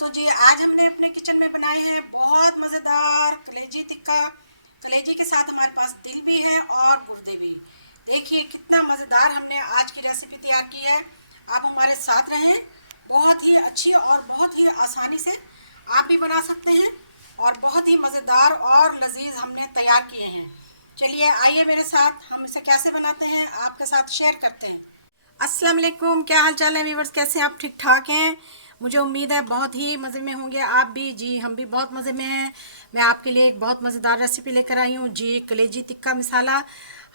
तो जी आज हमने अपने किचन में बनाए हैं बहुत मज़ेदार कलेजी टिक्का। कलेजी के साथ हमारे पास दिल भी है और गुर्दे भी। देखिए कितना मज़ेदार हमने आज की रेसिपी तैयार की है। आप हमारे साथ रहें, बहुत ही अच्छी और बहुत ही आसानी से आप भी बना सकते हैं और बहुत ही मज़ेदार और लजीज हमने तैयार किए हैं। चलिए आइए मेरे साथ, हम इसे कैसे बनाते हैं आपके साथ शेयर करते हैं। अस्सलाम वालेकुम, क्या हाल चाल है व्यूवर्स, कैसे हैं आप? ठीक ठाक हैं? मुझे उम्मीद है बहुत ही मज़े में होंगे आप भी। जी हम भी बहुत मज़े में हैं। मैं आपके लिए एक बहुत मज़ेदार रेसिपी लेकर आई हूँ जी, कलेजी टिक्का मसाला।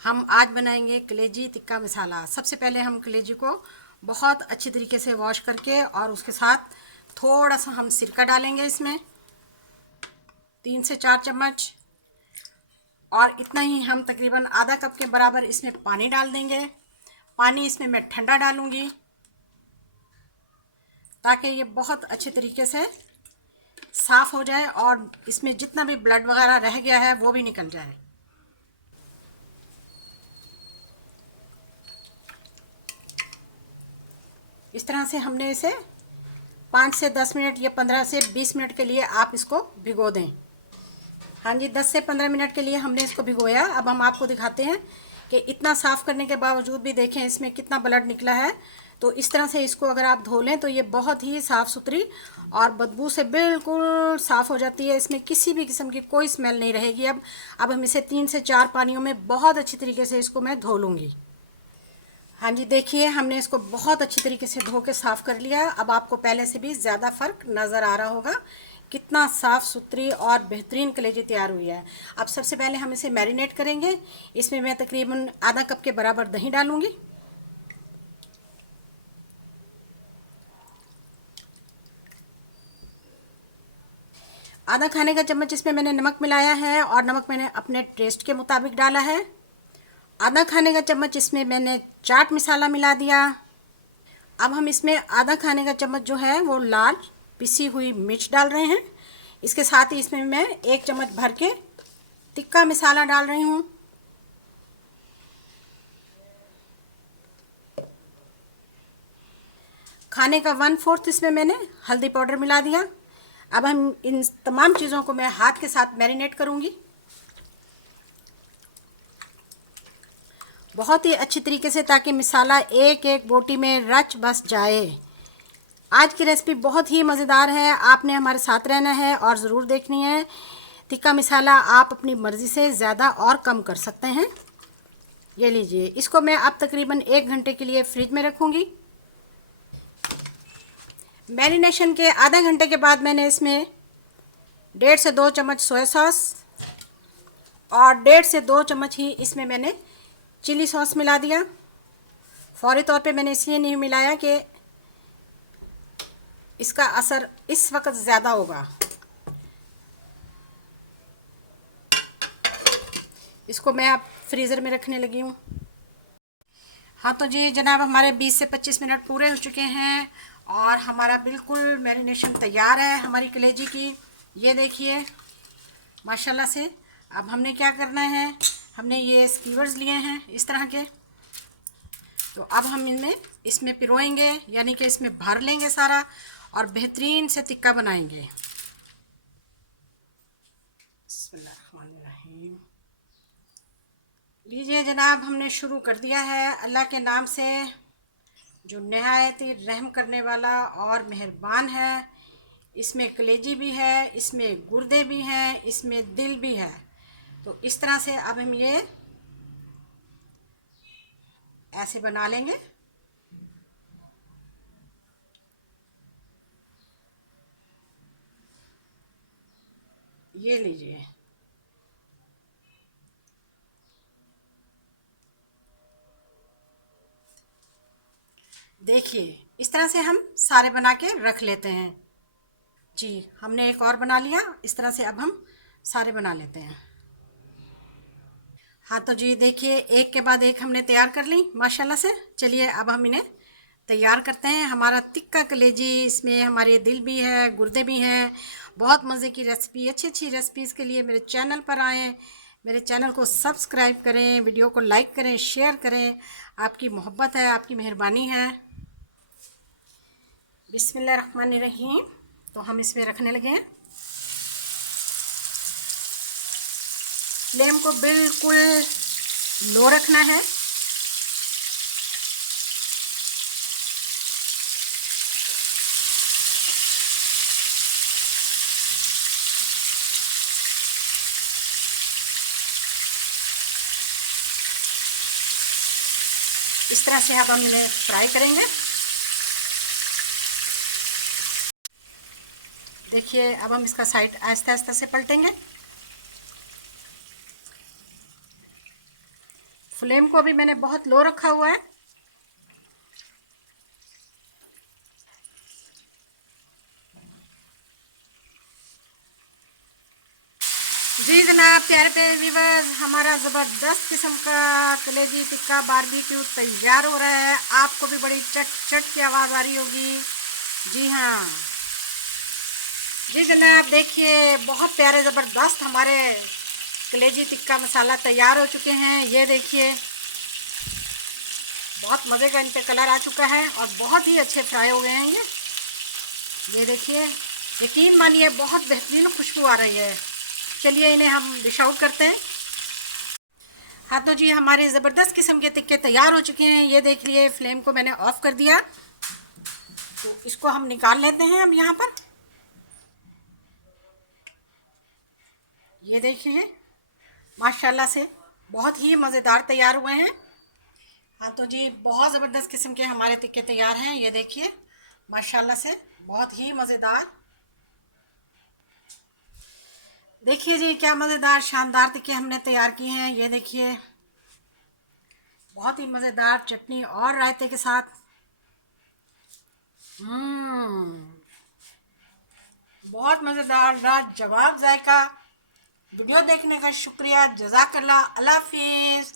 हम आज बनाएंगे कलेजी टिक्का मसाला। सबसे पहले हम कलेजी को बहुत अच्छी तरीके से वॉश करके और उसके साथ थोड़ा सा हम सिरका डालेंगे इसमें, 3 से 4 चम्मच, और इतना ही हम तकरीबन आधा कप के बराबर इसमें पानी डाल देंगे। पानी इसमें मैं ठंडा डालूंगी ताकि ये बहुत अच्छे तरीके से साफ़ हो जाए और इसमें जितना भी ब्लड वगैरह रह गया है वो भी निकल जाए। इस तरह से हमने इसे 5 से 10 मिनट या 15 से 20 मिनट के लिए आप इसको भिगो दें। हाँ जी, 10 से 15 मिनट के लिए हमने इसको भिगोया। अब हम आपको दिखाते हैं कि इतना साफ़ करने के बावजूद भी देखें इसमें कितना ब्लड निकला है। तो इस तरह से इसको अगर आप धो लें तो ये बहुत ही साफ़ सुथरी और बदबू से बिल्कुल साफ़ हो जाती है। इसमें किसी भी किस्म की कोई स्मेल नहीं रहेगी। अब हम इसे 3 से 4 पानियों में बहुत अच्छी तरीके से इसको मैं धो लूँगी। हाँ जी, देखिए हमने इसको बहुत अच्छी तरीके से धो के साफ़ कर लिया। अब आपको पहले से भी ज़्यादा फ़र्क नज़र आ रहा होगा कितना साफ़ सुथरी और बेहतरीन कलेजी तैयार हुई है। अब सबसे पहले हम इसे मैरिनेट करेंगे। इसमें मैं तकरीबन आधा कप के बराबर दही डालूँगी, आधा खाने का चम्मच इसमें मैंने नमक मिलाया है और नमक मैंने अपने टेस्ट के मुताबिक डाला है। आधा खाने का चम्मच इसमें मैंने चाट मसाला मिला दिया। अब हम इसमें आधा खाने का चम्मच जो है वो लाल पिसी हुई मिर्च डाल रहे हैं। इसके साथ ही इसमें मैं 1 चम्मच भर के टिक्का मसाला डाल रही हूँ। खाने का 1/4 इसमें मैंने हल्दी पाउडर मिला दिया। अब हम इन तमाम चीज़ों को मैं हाथ के साथ मैरिनेट करूँगी बहुत ही अच्छी तरीके से, ताकि मसाला एक एक बोटी में रच बस जाए। आज की रेसिपी बहुत ही मज़ेदार है, आपने हमारे साथ रहना है और ज़रूर देखनी है। टिक्का मसाला आप अपनी मर्ज़ी से ज़्यादा और कम कर सकते हैं। ये लीजिए, इसको मैं अब तकरीबन 1 घंटे के लिए फ्रिज में रखूँगी। मैरिनेशन के आधा घंटे के बाद मैंने इसमें 1.5 से 2 चम्मच सोया सॉस और 1.5 से 2 चम्मच ही इसमें मैंने चिली सॉस मिला दिया। फौरी तौर पे मैंने इसलिए नहीं मिलाया कि इसका असर इस वक्त ज़्यादा होगा। इसको मैं अब फ्रीज़र में रखने लगी हूँ। हाँ तो जी जनाब, हमारे 20 से 25 मिनट पूरे हो चुके हैं और हमारा बिल्कुल मैरिनेशन तैयार है हमारी कलेजी की। ये देखिए माशाल्लाह से। अब हमने क्या करना है, हमने ये स्कीवर्स लिए हैं इस तरह के, तो अब हम इसमें पिरोएंगे, यानी कि इसमें भर लेंगे सारा और बेहतरीन से टिक्का बनाएंगे। बिस्मिल्लाहिर्रहमानिर्रहीम। लीजिए जनाब, हमने शुरू कर दिया है अल्लाह के नाम से जो नहायत ही रहम करने वाला और मेहरबान है। इसमें कलेजी भी है, इसमें गुर्दे भी हैं, इसमें दिल भी है। तो इस तरह से अब हम ये ऐसे बना लेंगे। ये लीजिए, देखिए इस तरह से हम सारे बना के रख लेते हैं। जी हमने एक और बना लिया इस तरह से। अब हम सारे बना लेते हैं। हाँ तो जी देखिए, एक के बाद एक हमने तैयार कर ली माशाल्लाह से। चलिए अब हम इन्हें तैयार करते हैं। हमारा टिक्का कलेजी, इसमें हमारे दिल भी है, गुर्दे भी हैं। बहुत मज़े की रेसिपी, अच्छी अच्छी रेसिपीज़ के लिए मेरे चैनल पर आएँ, मेरे चैनल को सब्सक्राइब करें, वीडियो को लाइक करें, शेयर करें। आपकी मोहब्बत है, आपकी मेहरबानी है। बिस्मिल्लाहिर्रहमानिर्रहीम। तो हम इसमें रखने लगे हैं। फ्लेम को बिल्कुल लो रखना है। इस तरह से अब हम इन्हें फ्राई करेंगे। देखिए अब हम इसका साइड आहिस्ते आहिस्ते से पलटेंगे। फ्लेम को अभी मैंने बहुत लो रखा हुआ है। जी जनाब, प्यारे प्यारे व्यूअर्स, हमारा ज़बरदस्त किस्म का कलेजी टिक्का बारबेक्यू तैयार हो रहा है। आपको भी बड़ी चट चट की आवाज़ आ रही होगी। जी हाँ जी जनाब, देखिए बहुत प्यारे ज़बरदस्त हमारे कलेजी टिक्का मसाला तैयार हो चुके हैं। ये देखिए बहुत मज़े का इन पे कलर आ चुका है और बहुत ही अच्छे फ्राई हो गए हैं ये देखिए, यकीन मानिए बहुत बेहतरीन खुशबू आ रही है। चलिए इन्हें हम डिश आउट करते हैं। हाँ तो जी, हमारे ज़बरदस्त किस्म के टिक्के तैयार हो चुके हैं। ये देख लिए, फ्लेम को मैंने ऑफ़ कर दिया, तो इसको हम निकाल लेते हैं अब यहाँ पर। ये देखिए माशाल्लाह से बहुत ही मज़ेदार तैयार हुए हैं। हाँ तो जी, बहुत ज़बरदस्त किस्म के हमारे टिक्के तैयार हैं। ये देखिए माशाल्लाह से बहुत ही मज़ेदार। देखिए जी क्या मज़ेदार शानदार टिक्के हमने तैयार किए हैं। ये देखिए बहुत ही मज़ेदार चटनी और रायते के साथ। बहुत मज़ेदार, लाजवाब जायका। वीडियो देखने का शुक्रिया, जज़ाकल्लाह, अल्लाह हाफिज़।